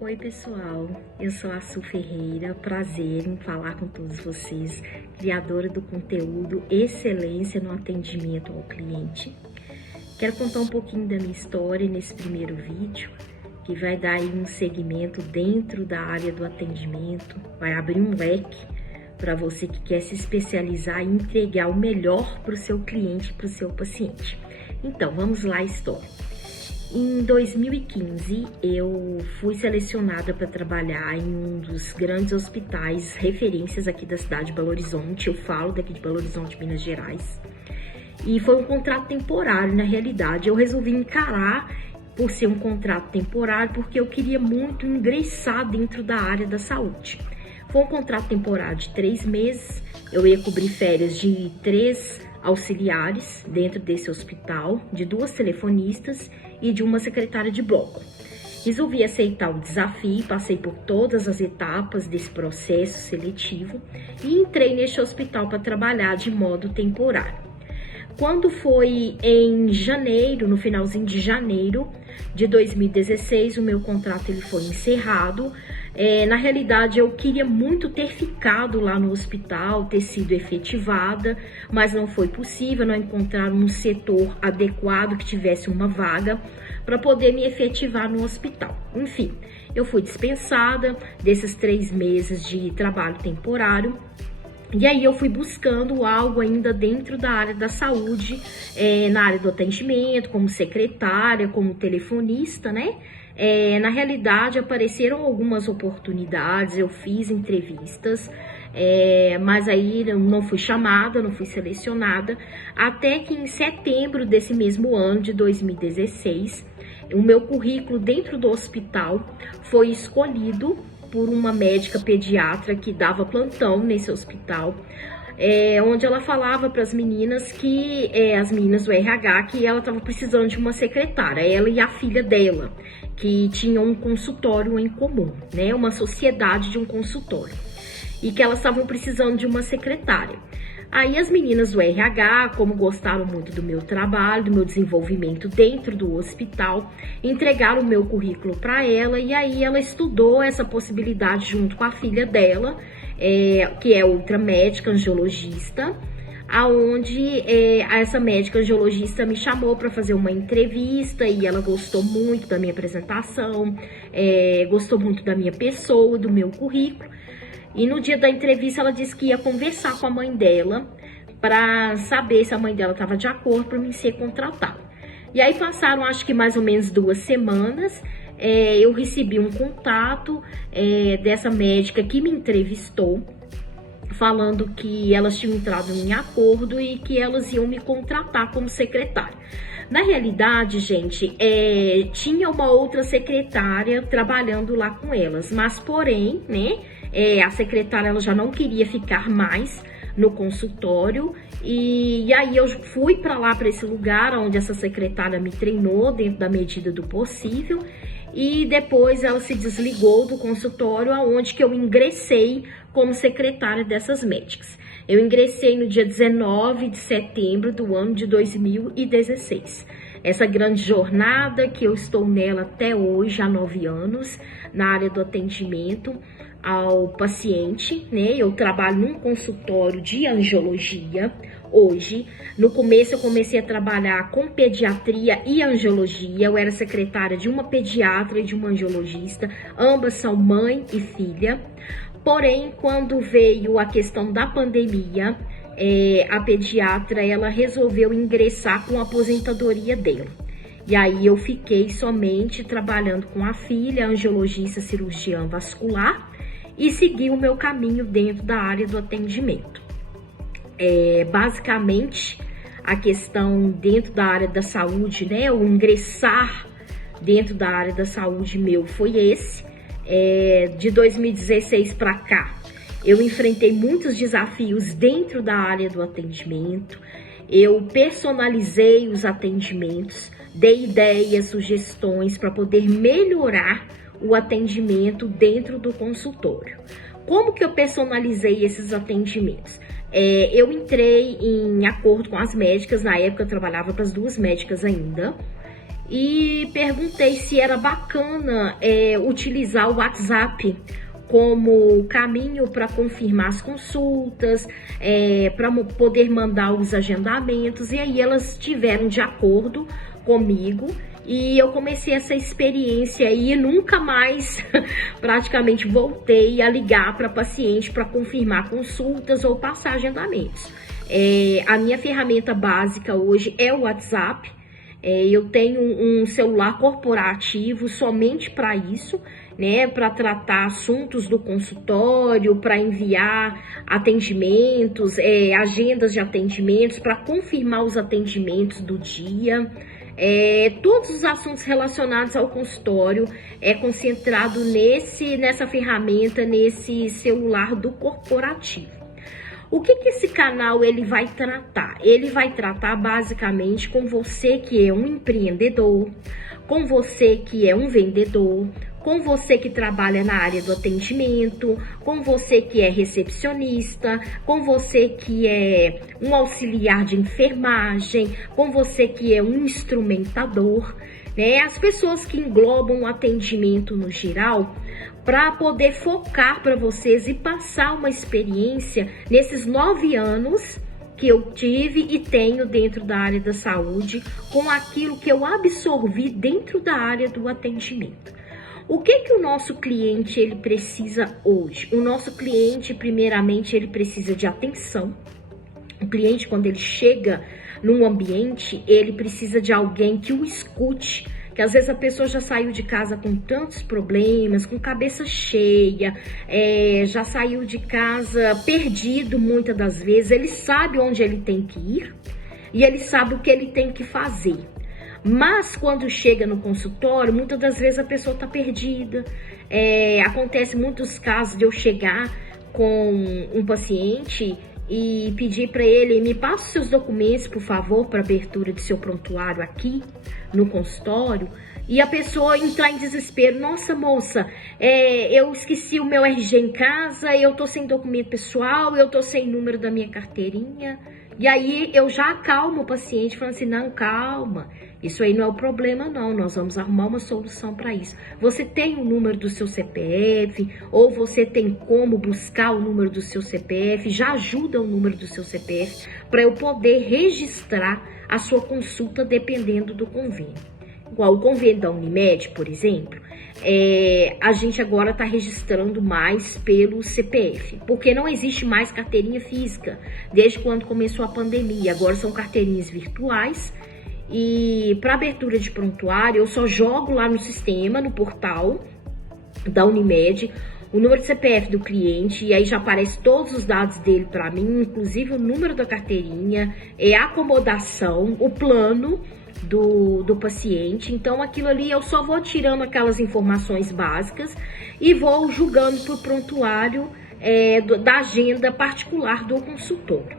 Oi pessoal, eu sou a Su Ferreira, prazer em falar com todos vocês, criadora do conteúdo Excelência no Atendimento ao Cliente. Quero contar um pouquinho da minha história nesse primeiro vídeo, que vai dar aí um segmento dentro da área do atendimento, vai abrir um leque para você que quer se especializar e entregar o melhor para o seu cliente, para o seu paciente. Então, vamos lá a história. Em 2015, eu fui selecionada para trabalhar em um dos grandes hospitais referências aqui da cidade de Belo Horizonte. Eu falo daqui de Belo Horizonte, Minas Gerais. E foi um contrato temporário, na realidade. Eu resolvi encarar por ser um contrato temporário, porque eu queria muito ingressar dentro da área da saúde. Foi um contrato temporário de 3 meses. Eu ia cobrir férias de 3 auxiliares dentro desse hospital, de 2 telefonistas e de uma secretária de bloco. Resolvi aceitar o desafio, passei por todas as etapas desse processo seletivo e entrei neste hospital para trabalhar de modo temporário. Quando foi em janeiro, no finalzinho de janeiro de 2016, o meu contrato ele foi encerrado. Na realidade, eu queria muito ter ficado lá no hospital, ter sido efetivada, mas não foi possível, não encontraram um setor adequado que tivesse uma vaga para poder me efetivar no hospital. Enfim, eu fui dispensada desses 3 meses de trabalho temporário. E aí eu fui buscando algo ainda dentro da área da saúde, na área do atendimento, como secretária, como telefonista, né? Na realidade, apareceram algumas oportunidades, eu fiz entrevistas, mas aí eu não fui chamada, não fui selecionada, até que em setembro desse mesmo ano, de 2016, o meu currículo dentro do hospital foi escolhido por uma médica pediatra que dava plantão nesse hospital, onde ela falava para as meninas que, as meninas do RH, que ela estava precisando de uma secretária, ela e a filha dela, que tinham um consultório em comum, né, uma sociedade de um consultório, e que elas estavam precisando de uma secretária. Aí as meninas do RH, como gostaram muito do meu trabalho, do meu desenvolvimento dentro do hospital, entregaram o meu currículo para ela e aí ela estudou essa possibilidade junto com a filha dela, que é outra médica angiologista, aonde essa médica angiologista me chamou para fazer uma entrevista e ela gostou muito da minha apresentação, gostou muito da minha pessoa, do meu currículo. E no dia da entrevista ela disse que ia conversar com a mãe dela para saber se a mãe dela estava de acordo para mim ser contratada. E aí passaram acho que mais ou menos 2 semanas, eu recebi um contato dessa médica que me entrevistou, falando que elas tinham entrado em acordo e que elas iam me contratar como secretária. Na realidade, gente, tinha uma outra secretária trabalhando lá com elas, mas porém, né, a secretária ela já não queria ficar mais no consultório e aí eu fui para lá, para esse lugar onde essa secretária me treinou dentro da medida do possível e depois ela se desligou do consultório, aonde que eu ingressei como secretária dessas médicas. Eu ingressei no dia 19 de setembro do ano de 2016. Essa grande jornada que eu estou nela até hoje, há 9 anos, na área do atendimento ao paciente, né? Eu trabalho num consultório de angiologia hoje. No começo eu comecei a trabalhar com pediatria e angiologia. Eu era secretária de uma pediatra e de uma angiologista. Ambas são mãe e filha. Porém, quando veio a questão da pandemia, a pediatra ela resolveu ingressar com a aposentadoria dela. E aí eu fiquei somente trabalhando com a filha, angiologista cirurgiã vascular, e segui o meu caminho dentro da área do atendimento. Basicamente, a questão dentro da área da saúde, né, o ingressar dentro da área da saúde meu foi esse. De 2016 para cá, eu enfrentei muitos desafios dentro da área do atendimento. Eu personalizei os atendimentos, dei ideias, sugestões para poder melhorar o atendimento dentro do consultório. Como que eu personalizei esses atendimentos? Eu entrei em acordo com as médicas, na época eu trabalhava para as 2 médicas ainda, e perguntei se era bacana utilizar o WhatsApp como caminho para confirmar as consultas, para poder mandar os agendamentos. E aí elas tiveram de acordo comigo e eu comecei essa experiência e nunca mais praticamente voltei a ligar para paciente para confirmar consultas ou passar agendamentos. A minha ferramenta básica hoje é o WhatsApp. Eu tenho um celular corporativo somente para isso, né? Para tratar assuntos do consultório, para enviar atendimentos, agendas de atendimentos, para confirmar os atendimentos do dia. Todos os assuntos relacionados ao consultório é concentrado nessa ferramenta, nesse celular do corporativo. O que esse canal ele vai tratar? Ele vai tratar basicamente com você que é um empreendedor, com você que é um vendedor, com você que trabalha na área do atendimento, com você que é recepcionista, com você que é um auxiliar de enfermagem, com você que é um instrumentador, né? As pessoas que englobam o atendimento no geral, para poder focar para vocês e passar uma experiência nesses 9 anos que eu tive e tenho dentro da área da saúde, com aquilo que eu absorvi dentro da área do atendimento. O que o nosso cliente ele precisa hoje? O nosso cliente, primeiramente, ele precisa de atenção. O cliente, quando ele chega num ambiente, ele precisa de alguém que o escute, que às vezes a pessoa já saiu de casa com tantos problemas, com cabeça cheia, já saiu de casa perdido muitas das vezes. Ele sabe onde ele tem que ir e ele sabe o que ele tem que fazer. Mas quando chega no consultório, muitas das vezes a pessoa está perdida. Acontece muitos casos de eu chegar com um paciente e pedir para ele: me passe os seus documentos, por favor, para abertura de seu prontuário aqui no consultório. E a pessoa entrar em desespero: nossa, moça, eu esqueci o meu RG em casa, eu tô sem documento pessoal, eu tô sem número da minha carteirinha. E aí eu já acalmo o paciente falando assim: não, calma, isso aí não é o problema não, nós vamos arrumar uma solução para isso. Você tem o número do seu CPF, ou você tem como buscar o número do seu CPF, já ajuda o número do seu CPF para eu poder registrar a sua consulta dependendo do convênio. Igual o convênio da Unimed, por exemplo, a gente agora está registrando mais pelo CPF, porque não existe mais carteirinha física desde quando começou a pandemia. Agora são carteirinhas virtuais. E para abertura de prontuário, eu só jogo lá no sistema, no portal da Unimed, o número de CPF do cliente, e aí já aparece todos os dados dele para mim, inclusive o número da carteirinha, a acomodação, o plano do paciente. Então aquilo ali eu só vou tirando aquelas informações básicas e vou julgando por prontuário da agenda particular do consultório.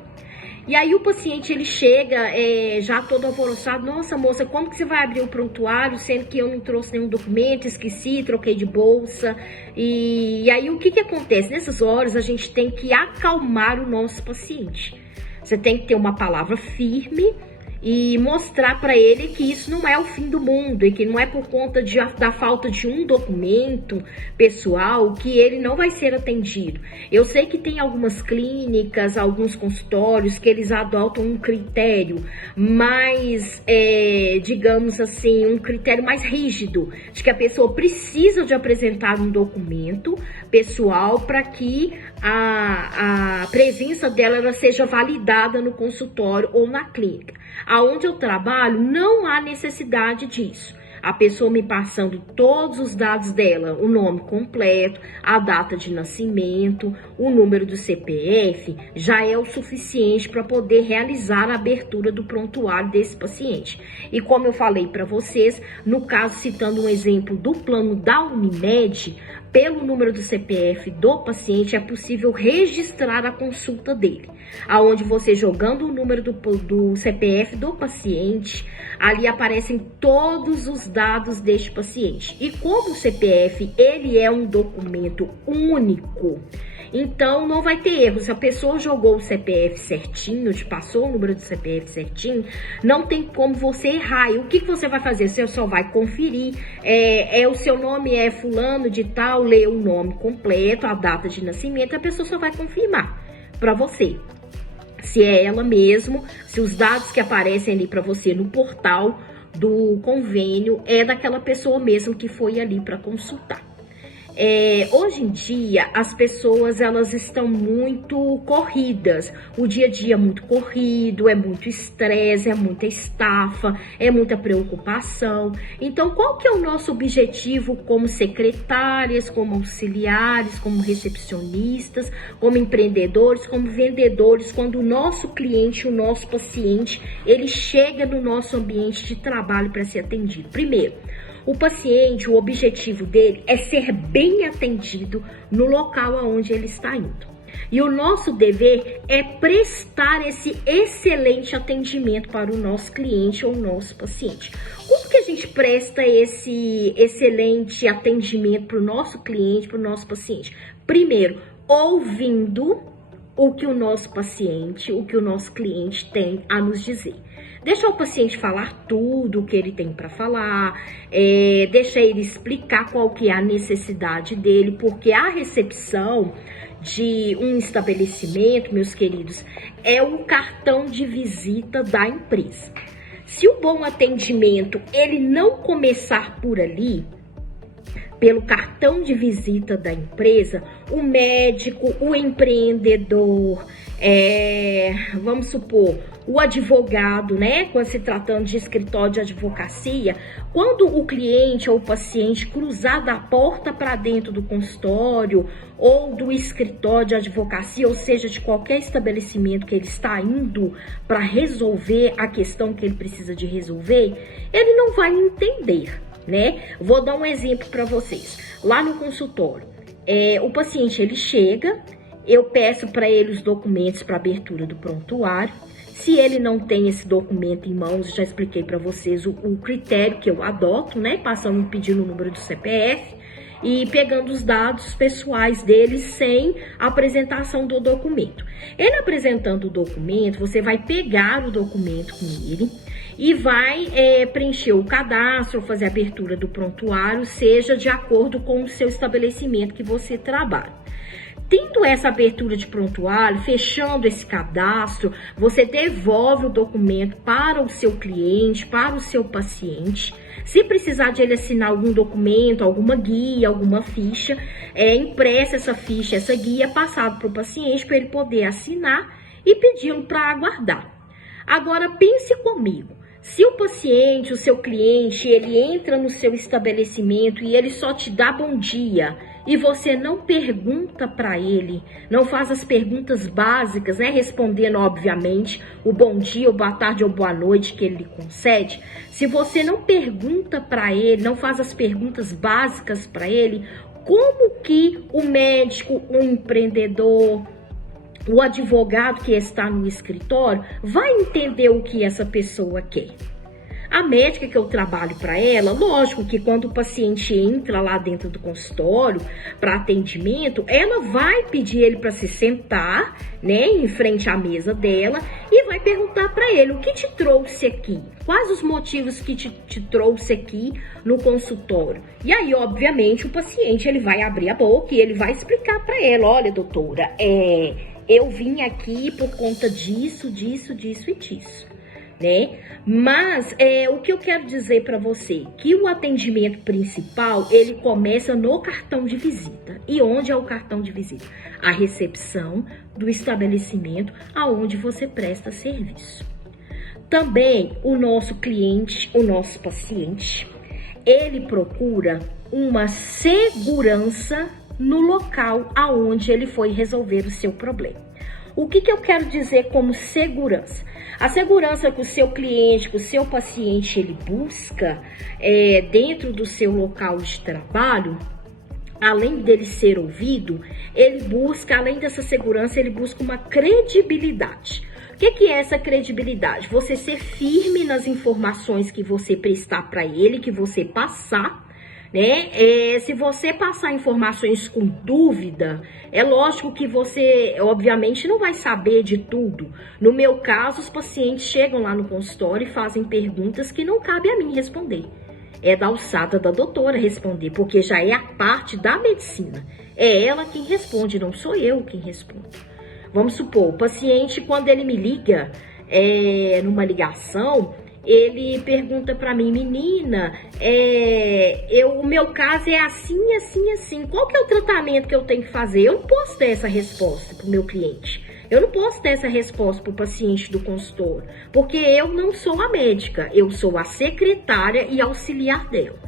E aí o paciente ele chega já todo alvoroçado: nossa, moça, como que você vai abrir o prontuário sendo que eu não trouxe nenhum documento, esqueci, troquei de bolsa? E aí o que acontece? Nessas horas a gente tem que acalmar o nosso paciente. Você tem que ter uma palavra firme e mostrar para ele que isso não é o fim do mundo e que não é por conta da falta de um documento pessoal que ele não vai ser atendido. Eu sei que tem algumas clínicas, alguns consultórios que eles adotam um critério mais, digamos assim, um critério mais rígido, de que a pessoa precisa de apresentar um documento pessoal para que a presença dela ela seja validada no consultório ou na clínica. Aonde eu trabalho, não há necessidade disso. A pessoa me passando todos os dados dela, o nome completo, a data de nascimento, o número do CPF, já é o suficiente para poder realizar a abertura do prontuário desse paciente. E como eu falei para vocês, no caso, citando um exemplo do plano da Unimed, pelo número do CPF do paciente é possível registrar a consulta dele, aonde você jogando o número do CPF do paciente, ali aparecem todos os dados deste paciente. E como o CPF ele é um documento único Então, não vai ter erro. Se a pessoa jogou o CPF certinho, te passou o número do CPF certinho, não tem como você errar. E o que você vai fazer? Você só vai conferir. O seu nome é fulano de tal, lê o nome completo, a data de nascimento, a pessoa só vai confirmar para você se é ela mesmo, se os dados que aparecem ali para você no portal do convênio é daquela pessoa mesmo que foi ali para consultar. Hoje em dia, as pessoas, elas estão muito corridas. O dia a dia é muito corrido, é muito estresse, é muita estafa, é muita preocupação. Então, qual que é o nosso objetivo como secretárias, como auxiliares, como recepcionistas, como empreendedores, como vendedores, quando o nosso cliente, o nosso paciente, ele chega no nosso ambiente de trabalho para ser atendido? Primeiro, o paciente, o objetivo dele é ser bem atendido no local aonde ele está indo. E o nosso dever é prestar esse excelente atendimento para o nosso cliente ou nosso paciente. Como que a gente presta esse excelente atendimento para o nosso cliente, para o nosso paciente? Primeiro, ouvindo o que o nosso paciente, o que o nosso cliente tem a nos dizer. Deixa o paciente falar tudo o que ele tem para falar, deixa ele explicar qual que é a necessidade dele, porque a recepção de um estabelecimento, meus queridos, é o cartão de visita da empresa. Se o bom atendimento ele não começar por ali, pelo cartão de visita da empresa, o médico, o empreendedor, vamos supor, o advogado, né? Quando se tratando de escritório de advocacia, quando o cliente ou o paciente cruzar da porta para dentro do consultório ou do escritório de advocacia, ou seja, de qualquer estabelecimento que ele está indo para resolver a questão que ele precisa de resolver, ele não vai entender, né? Vou dar um exemplo para vocês. Lá no consultório, o paciente ele chega, eu peço para ele os documentos para abertura do prontuário. Se ele não tem esse documento em mãos, já expliquei para vocês o critério que eu adoto, né? Passando pedindo o número do CPF e pegando os dados pessoais dele sem apresentação do documento. Ele apresentando o documento, você vai pegar o documento com ele e vai preencher o cadastro, fazer a abertura do prontuário, seja de acordo com o seu estabelecimento que você trabalha. Tendo essa abertura de prontuário, fechando esse cadastro, você devolve o documento para o seu cliente, para o seu paciente. Se precisar de ele assinar algum documento, alguma guia, alguma ficha, impressa essa ficha, essa guia, passado para o paciente para ele poder assinar e pedi-lo para aguardar. Agora, pense comigo. Se o paciente, o seu cliente, ele entra no seu estabelecimento e ele só te dá bom dia e você não pergunta para ele, não faz as perguntas básicas, né? Respondendo, obviamente, o bom dia, ou boa tarde ou boa noite que ele lhe concede. Se você não pergunta para ele, não faz as perguntas básicas para ele, como que o médico, o empreendedor, o advogado que está no escritório vai entender o que essa pessoa quer? A médica que eu trabalho para ela, lógico que quando o paciente entra lá dentro do consultório para atendimento, ela vai pedir ele para se sentar, né, em frente à mesa dela e vai perguntar para ele: o que te trouxe aqui? Quais os motivos que te trouxe aqui no consultório? E aí, obviamente, o paciente ele vai abrir a boca e ele vai explicar para ela: olha, doutora, eu vim aqui por conta disso, disso, disso e disso, né? Mas o que eu quero dizer para você, que o atendimento principal, ele começa no cartão de visita. E onde é o cartão de visita? A recepção do estabelecimento aonde você presta serviço. Também o nosso cliente, o nosso paciente, ele procura uma segurança no local aonde ele foi resolver o seu problema. O que eu quero dizer como segurança? A segurança que o seu cliente, que o seu paciente, ele busca dentro do seu local de trabalho, além dele ser ouvido, ele busca, além dessa segurança, ele busca uma credibilidade. O que é essa credibilidade? Você ser firme nas informações que você prestar para ele, que você passar, né? Se você passar informações com dúvida, é lógico que você, obviamente, não vai saber de tudo. No meu caso, os pacientes chegam lá no consultório e fazem perguntas que não cabe a mim responder. É da alçada da doutora responder, porque já é a parte da medicina. É ela quem responde, não sou eu quem respondo. Vamos supor, o paciente, quando ele me liga, numa ligação, ele pergunta para mim, menina, o meu caso é assim, assim, assim. Qual que é o tratamento que eu tenho que fazer? Eu não posso ter essa resposta para o meu cliente. Eu não posso ter essa resposta para o paciente do consultório, porque eu não sou a médica, eu sou a secretária e auxiliar dela.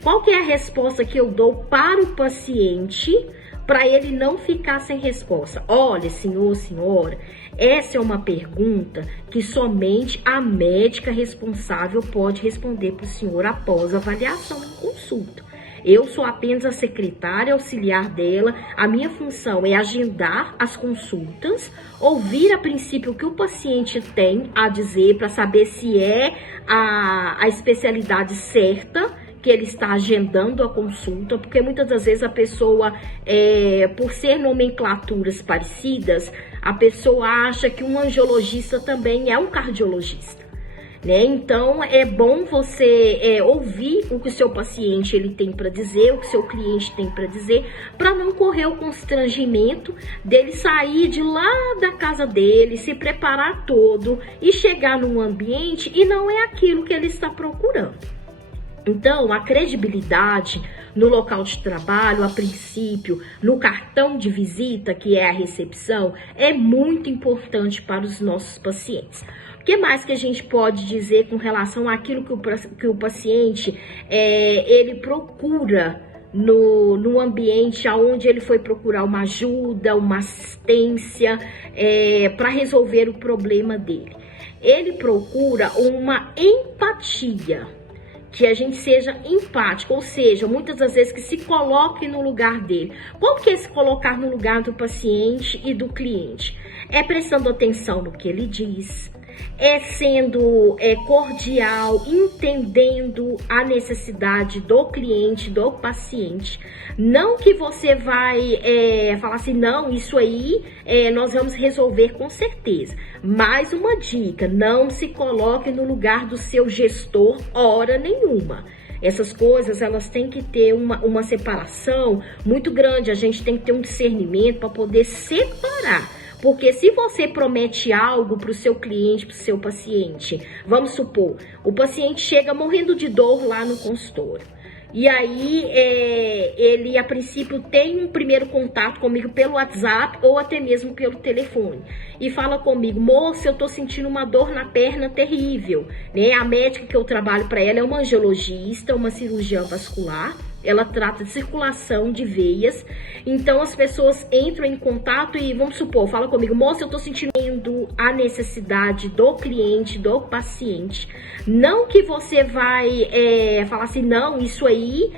Qual que é a resposta que eu dou para o paciente para ele não ficar sem resposta? Olha, senhor, senhora, essa é uma pergunta que somente a médica responsável pode responder para o senhor após a avaliação em consulta. Eu sou apenas a secretária auxiliar dela, a minha função é agendar as consultas, ouvir a princípio o que o paciente tem a dizer para saber se é a especialidade certa que ele está agendando a consulta, porque muitas das vezes a pessoa, por ser nomenclaturas parecidas, a pessoa acha que um angiologista também é um cardiologista. Né? Então, é bom você ouvir o que o seu paciente ele tem para dizer, o que o seu cliente tem para dizer, para não correr o constrangimento dele sair de lá da casa dele, se preparar todo e chegar num ambiente e não é aquilo que ele está procurando. Então, a credibilidade no local de trabalho, a princípio, no cartão de visita, que é a recepção, é muito importante para os nossos pacientes. O que mais que a gente pode dizer com relação àquilo que o paciente ele procura no ambiente onde ele foi procurar uma ajuda, uma assistência para resolver o problema dele? Ele procura uma empatia, que a gente seja empático, ou seja, muitas das vezes que se coloque no lugar dele. Como que é se colocar no lugar do paciente e do cliente? É prestando atenção no que ele diz, sendo cordial, entendendo a necessidade do cliente, do paciente. Não que você vai falar assim, não, isso aí nós vamos resolver com certeza. Mais uma dica, não se coloque no lugar do seu gestor hora nenhuma. Essas coisas, elas têm que ter uma separação muito grande. A gente tem que ter um discernimento para poder separar. Porque se você promete algo para o seu cliente, para o seu paciente, vamos supor, o paciente chega morrendo de dor lá no consultório. E aí, ele a princípio tem um primeiro contato comigo pelo WhatsApp ou até mesmo pelo telefone. E fala comigo, moça, eu tô sentindo uma dor na perna terrível, né? A médica que eu trabalho para ela é uma angiologista, uma cirurgiã vascular. Ela trata de circulação de veias. Então as pessoas entram em contato e, vamos supor, fala comigo, moça, eu tô sentindo a necessidade do cliente, do paciente. Não que você vai falar assim, não, isso aí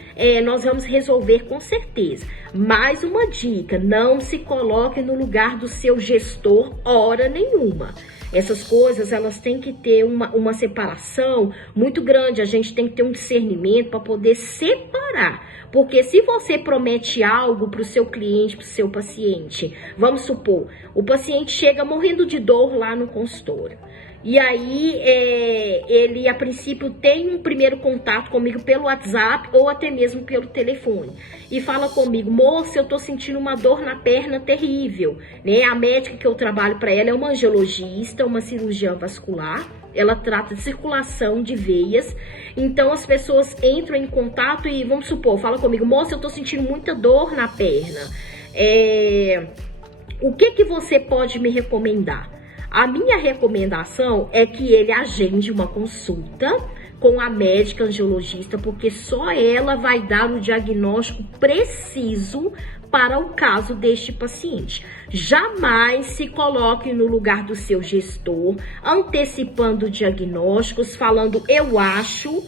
nós vamos resolver com certeza. Mais uma dica, não se coloque no lugar do seu gestor hora nenhuma. Essas coisas, elas têm que ter uma separação muito grande. A gente tem que ter um discernimento para poder separar. Porque se você promete algo para o seu cliente, para o seu paciente, vamos supor, o paciente chega morrendo de dor lá no consultório. E aí, ele a princípio tem um primeiro contato comigo pelo WhatsApp ou até mesmo pelo telefone. E fala comigo, moça, eu tô sentindo uma dor na perna terrível, né? A médica que eu trabalho para ela é uma angiologista, uma cirurgiã vascular. Ela trata de circulação de veias. Então as pessoas entram em contato e, vamos supor, fala comigo, moça, eu tô sentindo muita dor na perna. O que você pode me recomendar? A minha recomendação é que ele agende uma consulta com a médica angiologista, porque só ela vai dar o diagnóstico preciso para o caso deste paciente. Jamais se coloque no lugar do seu gestor, antecipando diagnósticos, falando eu acho,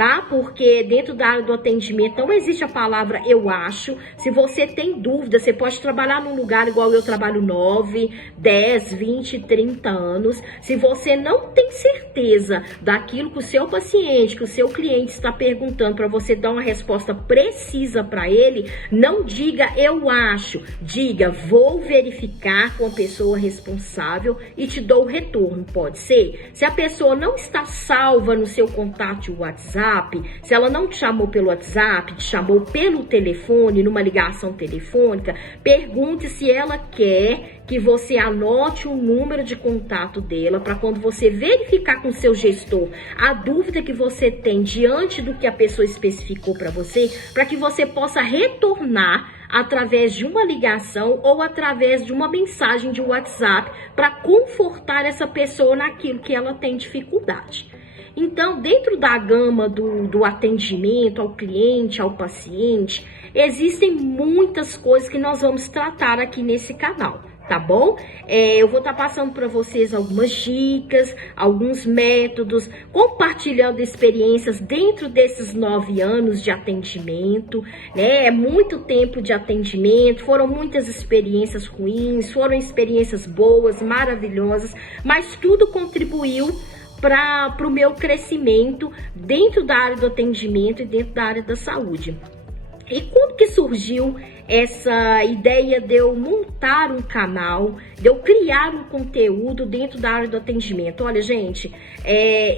tá? Porque dentro da área do atendimento não existe a palavra eu acho. Se você tem dúvida, você pode trabalhar num lugar igual eu trabalho 9, 10, 20, 30 anos. Se você não tem certeza daquilo que o seu paciente, que o seu cliente está perguntando, para você dar uma resposta precisa para ele, não diga eu acho, diga vou verificar com a pessoa responsável e te dou o retorno. Pode ser? Se a pessoa não está salva no seu contato de WhatsApp, se ela não te chamou pelo WhatsApp, te chamou pelo telefone, numa ligação telefônica, pergunte se ela quer que você anote o número de contato dela, para quando você verificar com o seu gestor a dúvida que você tem diante do que a pessoa especificou para você, para que você possa retornar através de uma ligação ou através de uma mensagem de WhatsApp, para confortar essa pessoa naquilo que ela tem dificuldade. Então, dentro da gama do atendimento ao cliente, ao paciente, existem muitas coisas que nós vamos tratar aqui nesse canal, tá bom? Eu vou estar passando para vocês algumas dicas, alguns métodos, compartilhando experiências dentro desses 9 anos de atendimento, né? É muito tempo de atendimento, foram muitas experiências ruins, foram experiências boas, maravilhosas, mas tudo contribuiu para o meu crescimento dentro da área do atendimento e dentro da área da saúde. E quando que surgiu essa ideia de eu montar um canal, de eu criar um conteúdo dentro da área do atendimento? Olha, gente,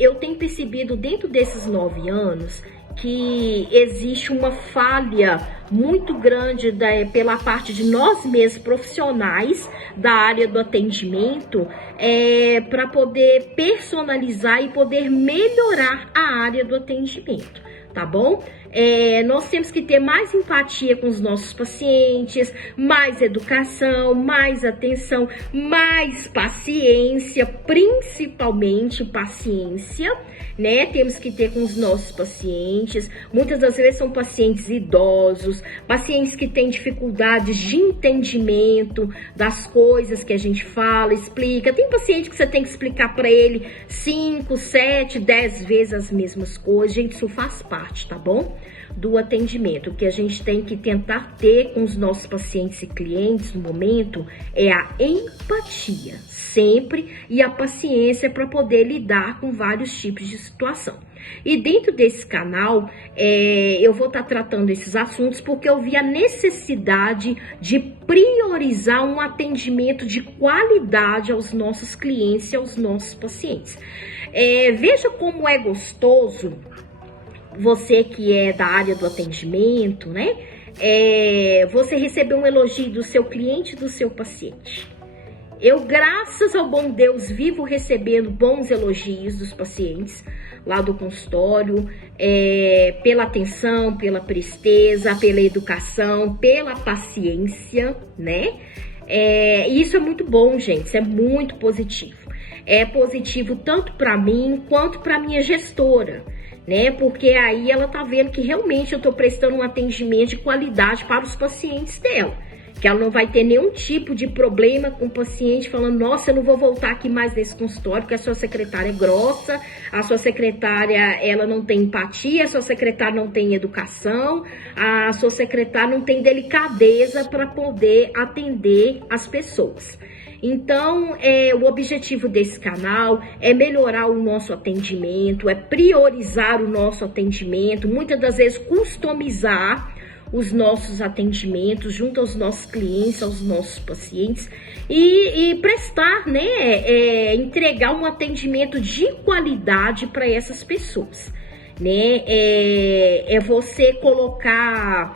eu tenho percebido dentro desses 9 anos que existe uma falha muito grande pela parte de nós mesmos, profissionais da área do atendimento, para poder personalizar e poder melhorar a área do atendimento, tá bom? Nós temos que ter mais empatia com os nossos pacientes, mais educação, mais atenção, mais paciência, principalmente paciência, né? Temos que ter com os nossos pacientes. Muitas das vezes são pacientes idosos, pacientes que têm dificuldades de entendimento das coisas que a gente fala, explica. Tem paciente que você tem que explicar para ele 5, 7, 10 vezes as mesmas coisas. Gente, isso faz parte, tá bom? Do atendimento. O que a gente tem que tentar ter com os nossos pacientes e clientes no momento é a empatia, sempre, e a paciência para poder lidar com vários tipos de situação. E dentro desse canal, eu vou estar tratando esses assuntos porque eu vi a necessidade de priorizar um atendimento de qualidade aos nossos clientes e aos nossos pacientes. Veja como é gostoso, você que é da área do atendimento, né? Você receber um elogio do seu cliente e do seu paciente. Eu, graças ao bom Deus, vivo recebendo bons elogios dos pacientes lá do consultório, pela atenção, pela presteza, pela educação, pela paciência, né? E isso é muito bom, gente, isso é muito positivo. É positivo tanto para mim quanto para minha gestora, né? Porque aí ela tá vendo que realmente eu tô prestando um atendimento de qualidade para os pacientes dela. Que ela não vai ter nenhum tipo de problema com o paciente falando, nossa, eu não vou voltar aqui mais nesse consultório porque a sua secretária é grossa, a sua secretária, ela não tem empatia, a sua secretária não tem educação, a sua secretária não tem delicadeza para poder atender as pessoas. Então, o objetivo desse canal é melhorar o nosso atendimento, é priorizar o nosso atendimento, muitas das vezes customizar os nossos atendimentos junto aos nossos clientes, aos nossos pacientes e prestar, né, entregar um atendimento de qualidade para essas pessoas, né? É você colocar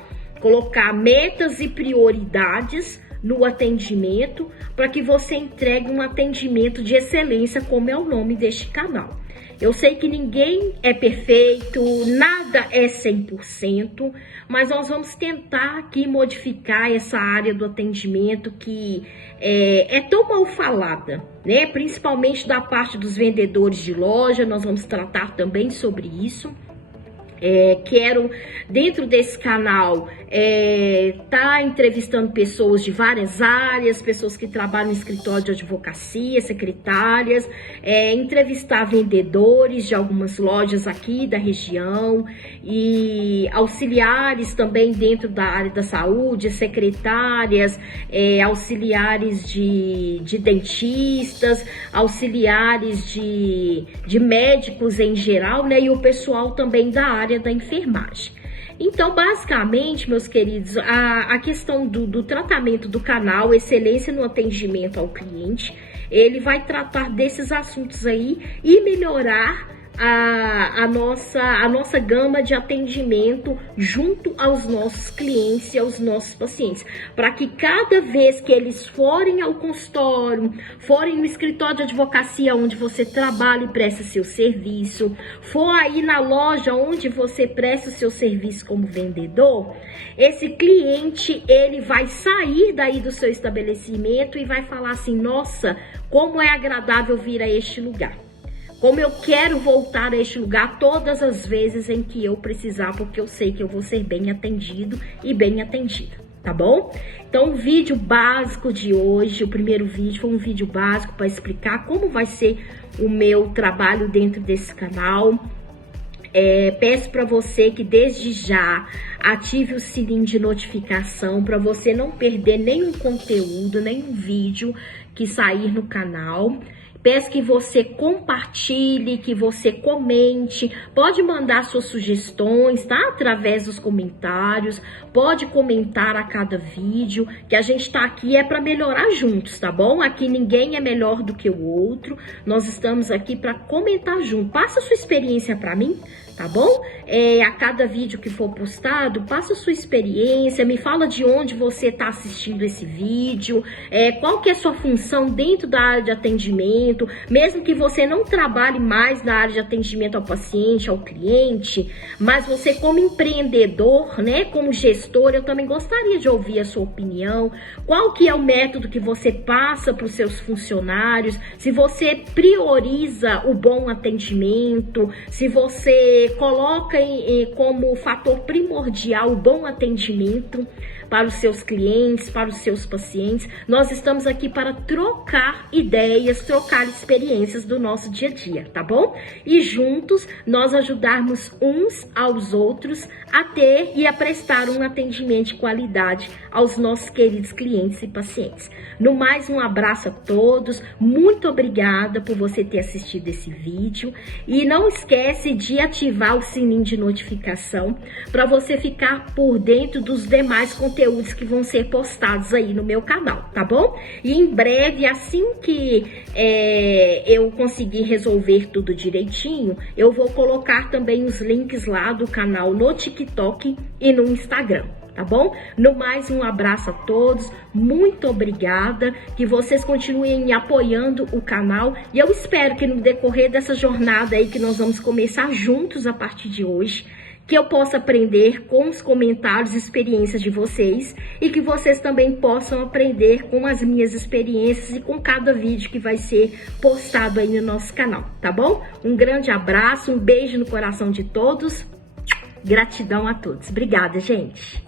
metas e prioridades no atendimento para que você entregue um atendimento de excelência, como é o nome deste canal. Eu sei que ninguém é perfeito, nada é 100%, mas nós vamos tentar aqui modificar essa área do atendimento que é tão mal falada, né? Principalmente da parte dos vendedores de loja, nós vamos tratar também sobre isso. Quero, dentro desse canal, tá entrevistando pessoas de várias áreas, pessoas que trabalham em escritório de advocacia, secretárias, entrevistar vendedores de algumas lojas aqui da região e auxiliares também dentro da área da saúde, secretárias, auxiliares de dentistas, auxiliares de médicos em geral, né, e o pessoal também da área da enfermagem. Então, basicamente, meus queridos, a questão do tratamento do canal Excelência no Atendimento ao Cliente, ele vai tratar desses assuntos aí e melhorar a nossa gama de atendimento junto aos nossos clientes e aos nossos pacientes, para que cada vez que eles forem ao consultório, forem no escritório de advocacia onde você trabalha e presta seu serviço, for aí na loja onde você presta o seu serviço como vendedor, esse cliente, ele vai sair daí do seu estabelecimento e vai falar assim: nossa, como é agradável vir a este lugar. Como eu quero voltar a este lugar todas as vezes em que eu precisar, porque eu sei que eu vou ser bem atendido e bem atendida, tá bom? Então, o vídeo básico de hoje, o primeiro vídeo, foi um vídeo básico para explicar como vai ser o meu trabalho dentro desse canal. Peço para você que desde já ative o sininho de notificação para você não perder nenhum conteúdo, nenhum vídeo que sair no canal. Peço que você compartilhe, que você comente, pode mandar suas sugestões, tá? Através dos comentários, pode comentar a cada vídeo, que a gente tá aqui para melhorar juntos, tá bom? Aqui ninguém é melhor do que o outro, nós estamos aqui para comentar junto. Passa a sua experiência para mim, tá bom? A cada vídeo que for postado, passa a sua experiência, me fala de onde você está assistindo esse vídeo, qual que é a sua função dentro da área de atendimento, mesmo que você não trabalhe mais na área de atendimento ao paciente, ao cliente, mas você como empreendedor, né, como gestor, eu também gostaria de ouvir a sua opinião, qual que é o método que você passa para os seus funcionários, se você prioriza o bom atendimento, se você coloca como fator primordial o bom atendimento para os seus clientes, para os seus pacientes. Nós estamos aqui para trocar ideias, trocar experiências do nosso dia a dia, tá bom? E juntos nós ajudarmos uns aos outros a ter e a prestar um atendimento de qualidade aos nossos queridos clientes e pacientes. No mais, um abraço a todos, muito obrigada por você ter assistido esse vídeo e não esquece de ativar o sininho de notificação para você ficar por dentro dos demais conteúdos que vão ser postados aí no meu canal, tá bom? E em breve, assim que eu conseguir resolver tudo direitinho, eu vou colocar também os links lá do canal no TikTok e no Instagram, tá bom? No mais, um abraço a todos, muito obrigada, que vocês continuem apoiando o canal e eu espero que no decorrer dessa jornada aí que nós vamos começar juntos a partir de hoje, que eu possa aprender com os comentários e experiências de vocês e que vocês também possam aprender com as minhas experiências e com cada vídeo que vai ser postado aí no nosso canal, tá bom? Um grande abraço, um beijo no coração de todos, gratidão a todos. Obrigada, gente!